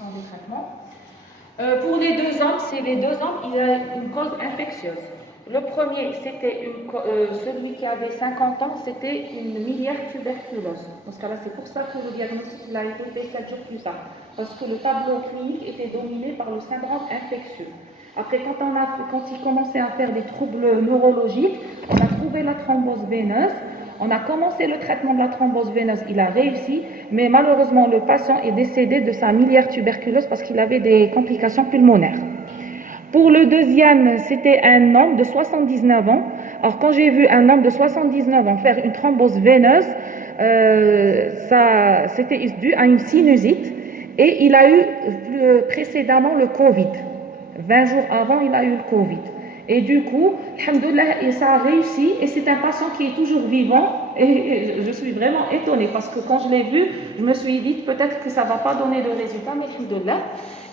prescription des traitements. Pour les deux hommes, il y a une cause infectieuse. Le premier, c'était celui qui avait 50 ans, c'était une miliaire tuberculose. Dans ce cas-là, c'est pour ça que le diagnostic a été fait 7 jours plus tard. Parce que le tableau clinique était dominé par le syndrome infectieux. Après, quand il commençait à faire des troubles neurologiques, on a trouvé la thrombose veineuse. On a commencé le traitement de la thrombose veineuse, il a réussi, mais malheureusement, le patient est décédé de sa miliaire tuberculose parce qu'il avait des complications pulmonaires. Pour le deuxième, c'était un homme de 79 ans. Alors, quand j'ai vu un homme de 79 ans faire une thrombose veineuse, c'était dû à une sinusite et il a eu précédemment le Covid. 20 jours avant, il a eu le Covid. Et du coup, alhamdoulilah, ça a réussi et c'est un patient qui est toujours vivant et je suis vraiment étonnée parce que quand je l'ai vu, je me suis dit peut-être que ça ne va pas donner de résultat, mais alhamdoulilah.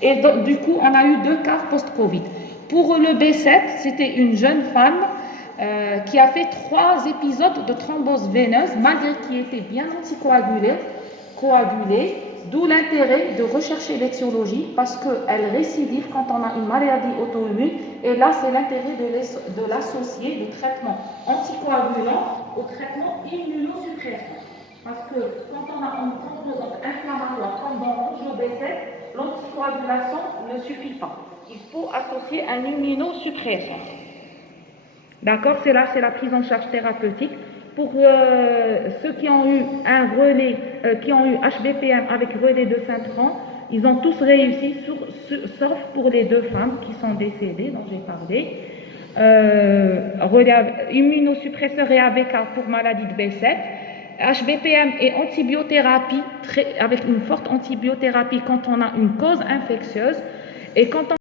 Et donc, du coup, on a eu 2 cas post-Covid. Pour le B7, c'était une jeune femme qui a fait 3 épisodes de thrombose veineuse, malgré qu'il était bien coagulé, d'où l'intérêt de rechercher l'étiologie, parce qu'elle récidive quand on a une maladie auto-immune, et là, c'est l'intérêt de l'associer, le traitement anticoagulant, au traitement immunosuppressant. Parce que quand on a une composante inflammatoire, comme dans le B7, l'anticoagulation ne suffit pas. Il faut associer un immunosuppressant. D'accord, c'est la prise en charge thérapeutique. Pour ceux qui ont eu un relais, qui ont eu HBPM avec relais de Saint-Tran, ils ont tous réussi, sauf pour les 2 femmes qui sont décédées, dont j'ai parlé. Immunosuppresseur et ABK pour maladie de B7. HBPM et antibiothérapie, avec une forte antibiothérapie quand on a une cause infectieuse. Et quand on